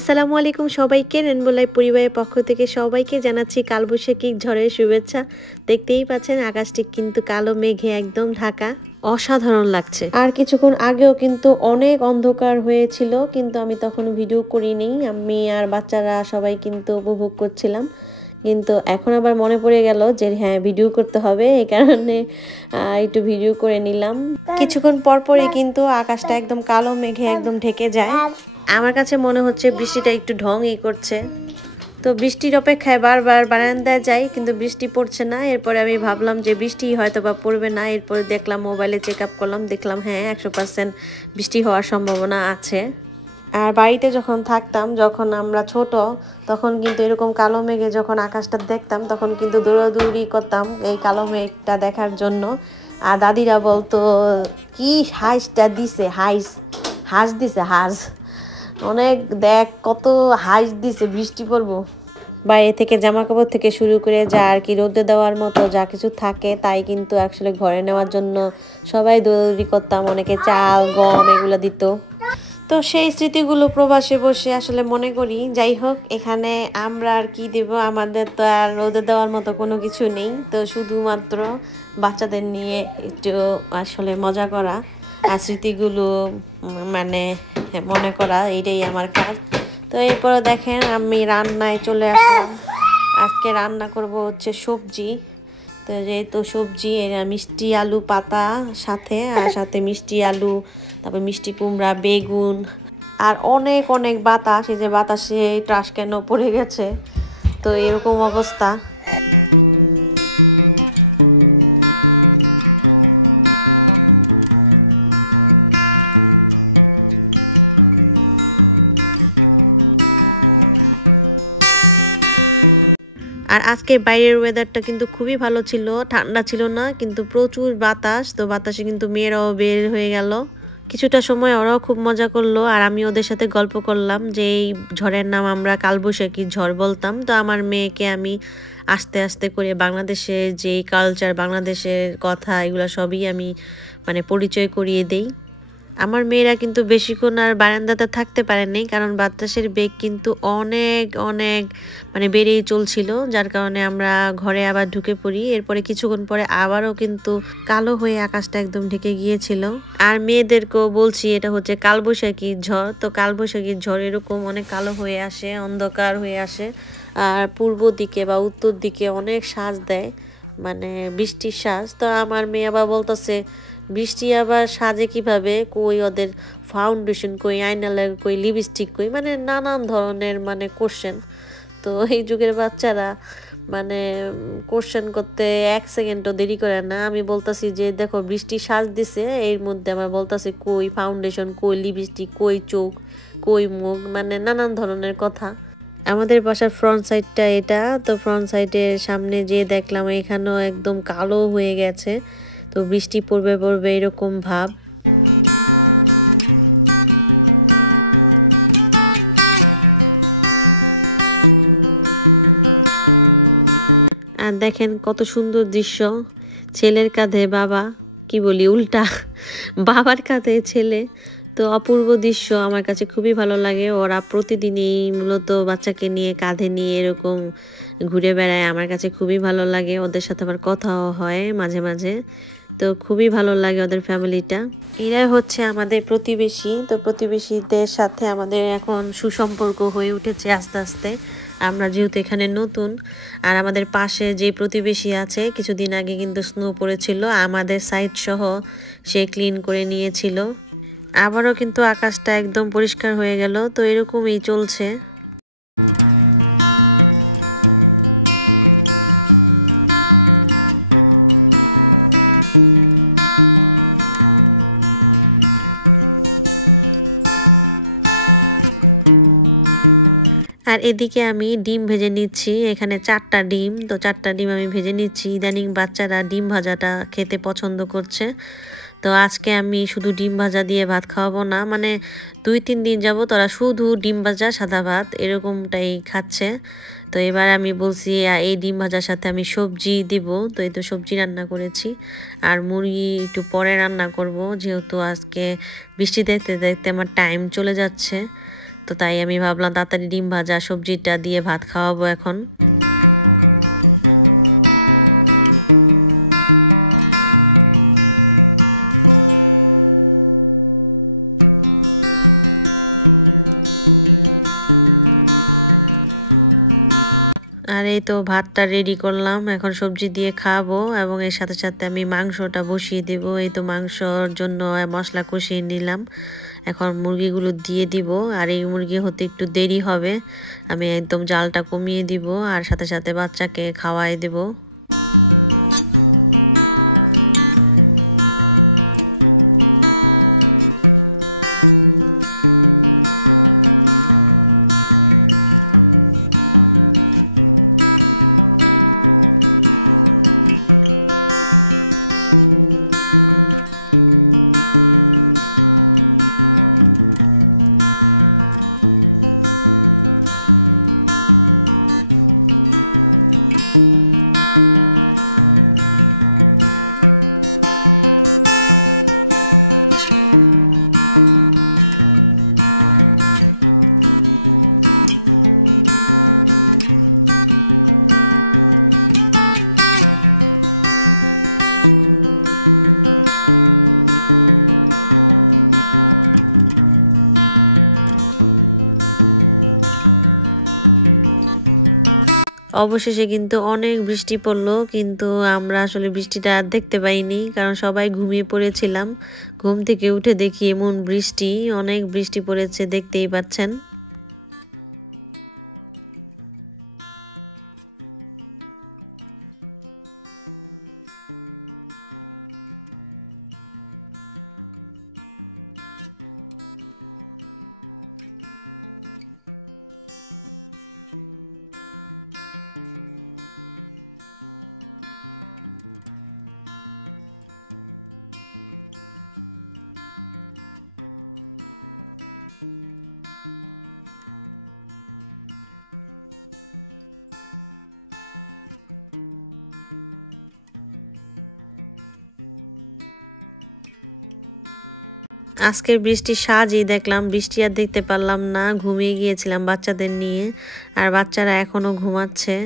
আসসালামু আলাইকুম সবাইকে রেনবো লাইফ পরিবারের পক্ষ থেকে সবাইকে জানাচ্ছি কালবৈশাখী ঝড়ের শুভেচ্ছা। দেখতেই পাচ্ছেন আকাশটি কিন্তু কালো মেঘে একদম ঢাকা, অসাধারণ লাগছে। আর কিছুক্ষণ আগেও কিন্তু অনেক অন্ধকার হয়েছিল, কিন্তু আমি তখন ভিডিও করিনি। আমি আর বাচ্চারা সবাই কিন্তু উপভোগ করছিলাম, কিন্তু এখন আবার মনে পড়ে গেল যে হ্যাঁ ভিডিও করতে হবে, এই কারণে একটু ভিডিও করে নিলাম। কিছুক্ষণ পরপরই কিন্তু আকাশটা একদম কালো মেঘে একদম ঢেকে যায়। আমার কাছে মনে হচ্ছে বৃষ্টিটা একটু ঢংই করছে। তো বৃষ্টির অপেক্ষায় বারবার বারান্দায় যাই, কিন্তু বৃষ্টি পড়ছে না। এরপরে আমি ভাবলাম যে বৃষ্টি হয়তো বা পড়বে না। এরপরে দেখলাম, মোবাইলে চেক আপ করলাম, দেখলাম হ্যাঁ 100% বৃষ্টি হওয়ার সম্ভাবনা আছে। আর বাড়িতে যখন থাকতাম, যখন আমরা ছোট, তখন কিন্তু এরকম কালো মেঘে যখন আকাশটা দেখতাম, তখন কিন্তু দৌড়াদৌড়ি করতাম এই কালো মেঘটা দেখার জন্য। আর দাদিরা বলতো কি হাঁসটা দিছে, হাঁস দিছে, হাঁস অনেক, দেখ কত হাঁস দিছে, বৃষ্টি পড়বো। বাইরে থেকে জামা কাপড় থেকে শুরু করে যা আর কি রোদে দেওয়ার মতো যা কিছু থাকে, তাই কিন্তু আসলে ঘরে নেওয়ার জন্য সবাই দৌড়াদৌড়ি করতাম। অনেকে চাল গম এগুলো দিত। তো সেই স্মৃতিগুলো প্রবাসে বসে আসলে মনে করি। যাই হোক, এখানে আমরা আর কি দেব, আমাদের তো আর রোদে দেওয়ার মতো কোনো কিছু নেই। তো শুধুমাত্র বাচ্চাদের নিয়ে একটু আসলে মজা করা আর স্মৃতিগুলো মানে মনে করা, এইটাই আমার কাজ। তো এরপরে দেখেন আমি রান্নায় চলে আসলাম। আজকে রান্না করব হচ্ছে সবজি। তো যেহেতু সবজি, এরা মিষ্টি আলু পাতা সাথে, আর সাথে মিষ্টি আলু, তারপর মিষ্টি কুমড়া, বেগুন, আর অনেক অনেক বাতাস। এই যে বাতাসে ট্রাশ কেন পড়ে গেছে, তো এরকম অবস্থা। আর আজকে বাইরের ওয়েদারটা কিন্তু খুবই ভালো ছিল, ঠান্ডা ছিল না, কিন্তু প্রচুর বাতাস। তো বাতাসে কিন্তু মেয়েরাও বের হয়ে গেল। কিছুটা সময় ওরাও খুব মজা করলো, আর আমি ওদের সাথে গল্প করলাম যে এই ঝড়ের নাম আমরা কালবৈশাখী ঝড় বলতাম। তো আমার মেয়েকে আমি আস্তে আস্তে করে বাংলাদেশের যেই কালচার, বাংলাদেশের কথা, এগুলো সবই আমি মানে পরিচয় করিয়ে দেই। আমার মেয়েরা কিন্তু বেশিক্ষণ আর বারান্দাতে থাকতে পারেনি, কারণ বাতাসের বেগ কিন্তু অনেক অনেক মানে বেড়েই চলছিল, যার কারণে আমরা ঘরে আবার ঢুকে পড়ি। এরপরে কিছুক্ষণ পরে আবারও কিন্তু কালো হয়ে আকাশটা একদম ঢেকে গিয়েছিল। আর মেয়েদেরকেও বলছি এটা হচ্ছে কালবৈশাখী ঝড়। তো কালবৈশাখী ঝড় এরকম অনেক কালো হয়ে আসে, অন্ধকার হয়ে আসে, আর পূর্ব দিকে বা উত্তর দিকে অনেক সাজ দেয়, মানে বৃষ্টির সাজ। তো আমার মেয়ে আবার বলতেছে বৃষ্টি আবার সাজে কিভাবে, কই ওদের ফাউন্ডেশন কই, আইনালার কই, লিপস্টিক কই, মানে নানান ধরনের মানে কোশ্চেন। তো এই যুগের বাচ্চারা মানে কোশ্চেন করতে এক সেকেন্ডও দেরি করে না। আমি বলতাছি যে দেখো বৃষ্টি সাজ দিছে, এর মধ্যে আমার বলতাছে কই ফাউন্ডেশন, কই লিপস্টিক, কই চোখ, কই মুখ, মানে নানান ধরনের কথা। আমাদের বাসার ফ্রন্ট সাইডটা এটা। তো ফ্রন্ট সাইডের সামনে যেয়ে দেখলাম এখানেও একদম কালো হয়ে গেছে। তো বৃষ্টি পড়বে পড়বে এরকম ভাব। আর দেখেন কত সুন্দর দৃশ্য, ছেলের কাঁধে বাবা, কি বলি উল্টা, বাবার কাঁধে ছেলে। তো অপূর্ব দৃশ্য, আমার কাছে খুবই ভালো লাগে। ওরা প্রতিদিনই মূলত বাচ্চাকে নিয়ে কাঁধে নিয়ে এরকম ঘুরে বেড়ায়, আমার কাছে খুবই ভালো লাগে। ওদের সাথে আমার কথাও হয় মাঝে মাঝে, তো খুবই ভালো লাগে ওদের ফ্যামিলিটা। এরা হচ্ছে আমাদের প্রতিবেশী। তো প্রতিবেশীদের সাথে আমাদের এখন সুসম্পর্ক হয়ে উঠেছে আস্তে আস্তে, আমরা যেহেতু এখানে নতুন। আর আমাদের পাশে যে প্রতিবেশী আছে, কিছুদিন আগে কিন্তু স্নো পড়েছিল, আমাদের সাইড সহ সে ক্লিন করে নিয়েছিল। আবারও কিন্তু আকাশটা একদম পরিষ্কার হয়ে গেল। তো এরকমই চলছে। আর এদিকে আমি ডিম ভেজে নিচ্ছি, এখানে 4টা ডিম। তো 4টা ডিম আমি ভেজে নিচ্ছি। ইদানিং বাচ্চারা ডিম ভাজাটা খেতে পছন্দ করছে। তো আজকে আমি শুধু ডিম ভাজা দিয়ে ভাত খাওয়াবো না, মানে 2-3 দিন যাবো তারা শুধু ডিম ভাজা সাদা ভাত এরকমটাই খাচ্ছে। তো এবার আমি বলছি এই ডিম ভাজার সাথে আমি সবজি দিব। তো এই তো সবজি রান্না করেছি, আর মুরগি একটু পরে রান্না করব, যেহেতু আজকে বৃষ্টি দেখতে দেখতে আমার টাইম চলে যাচ্ছে। তো তাই আমি ভাবলাম তাড়াতাড়ি ডিম ভাজা সবজিটা দিয়ে ভাত খাওয়াবো এখন। আর এই তো ভাতটা রেডি করলাম, এখন সবজি দিয়ে খাবো এবং এর সাথে সাথে আমি মাংসটা বসিয়ে দেব। এই তো মাংসর জন্য মশলা কষিয়ে নিলাম, এখন মুরগিগুলো দিয়ে দিব। আর এই মুরগি হতে একটু দেরি হবে, আমি একদম জালটা কমিয়ে দিব আর সাথে সাথে বাচ্চাকে খাওয়াই দেব। অবশেষে কিন্তু অনেক বৃষ্টি পড়লো, কিন্তু আমরা আসলে বৃষ্টিটা আর দেখতে পাইনি, কারণ সবাই ঘুমিয়ে পড়েছিলাম। ঘুম থেকে উঠে দেখি এমন বৃষ্টি, অনেক বৃষ্টি পড়েছে, দেখতেই পাচ্ছেন। আজকের বৃষ্টির সাজই দেখলাম, বৃষ্টি আর দেখতে পারলাম না, ঘুমিয়ে গিয়েছিলাম বাচ্চাদের নিয়ে, আর বাচ্চারা এখনো ঘুমাচ্ছে।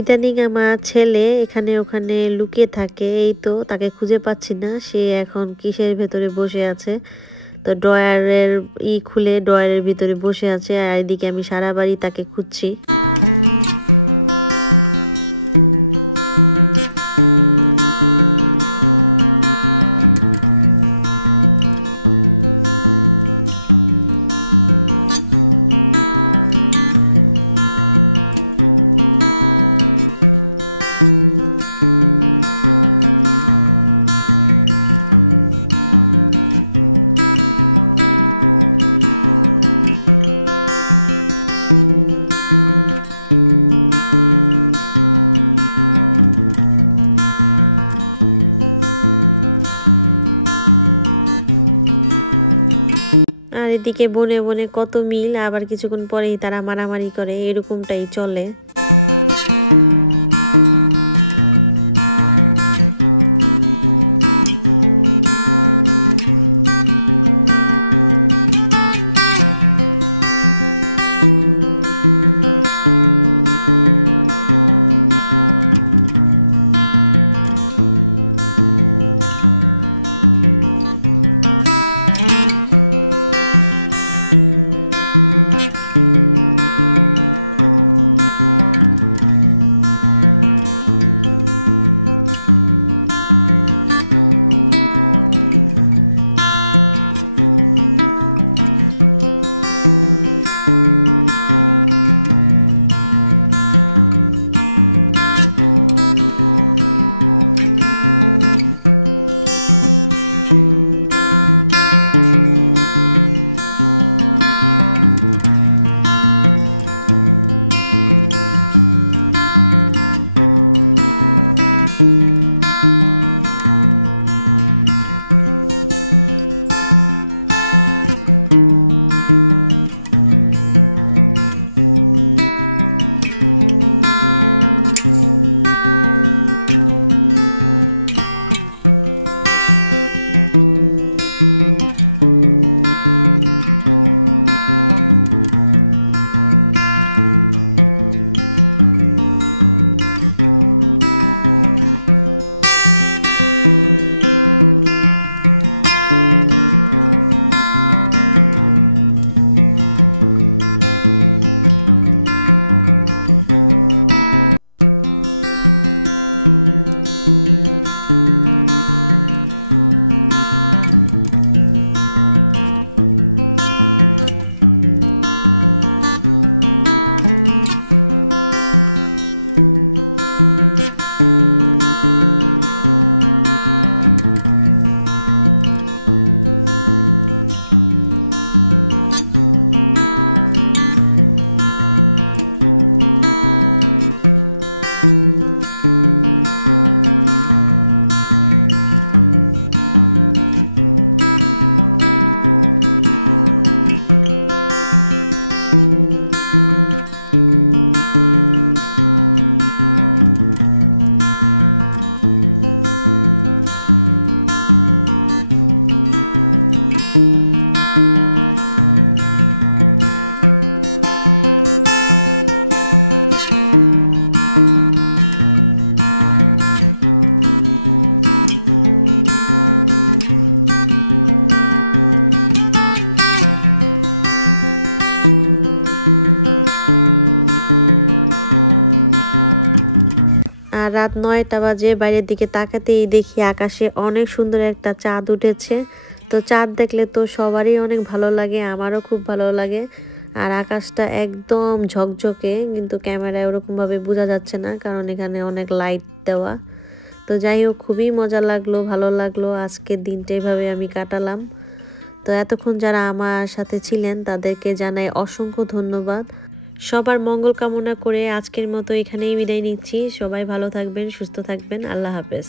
ইদানিং আমার ছেলে এখানে ওখানে লুকিয়ে থাকে, এই তো তাকে খুঁজে পাচ্ছি না, সে এখন কিসের ভেতরে বসে আছে। তো ড্রয়ারের খুলে ড্রয়ারের ভিতরে বসে আছে, আর এদিকে আমি সারা বাড়ি তাকে খুঁজছি। এদিকে বনে বনে কত মিল, আবার কিছুক্ষণ পরেই তারা মারামারি করে, এরকমটাই চলে। আর রাত ৯টা বাজে, বাইরের দিকে তাকাতেই দেখি আকাশে অনেক সুন্দর একটা চাঁদ উঠেছে। তো চাঁদ দেখলে তো সবারই অনেক ভালো লাগে, আমারও খুব ভালো লাগে। আর আকাশটা একদম ঝকঝকে, কিন্তু ক্যামেরায় ওরকমভাবে বোঝা যাচ্ছে না, কারণ এখানে অনেক লাইট দেওয়া। তো যাই হোক, খুবই মজা লাগলো, ভালো লাগলো। আজকের দিনটা এভাবে আমি কাটালাম। তো এতক্ষণ যারা আমার সাথে ছিলেন তাদেরকে জানাই অসংখ্য ধন্যবাদ। সবার মঙ্গল কামনা করে আজকের মতো এখানেই বিদায় নিচ্ছি। সবাই ভালো থাকবেন, সুস্থ থাকবেন। আল্লাহ হাফেজ।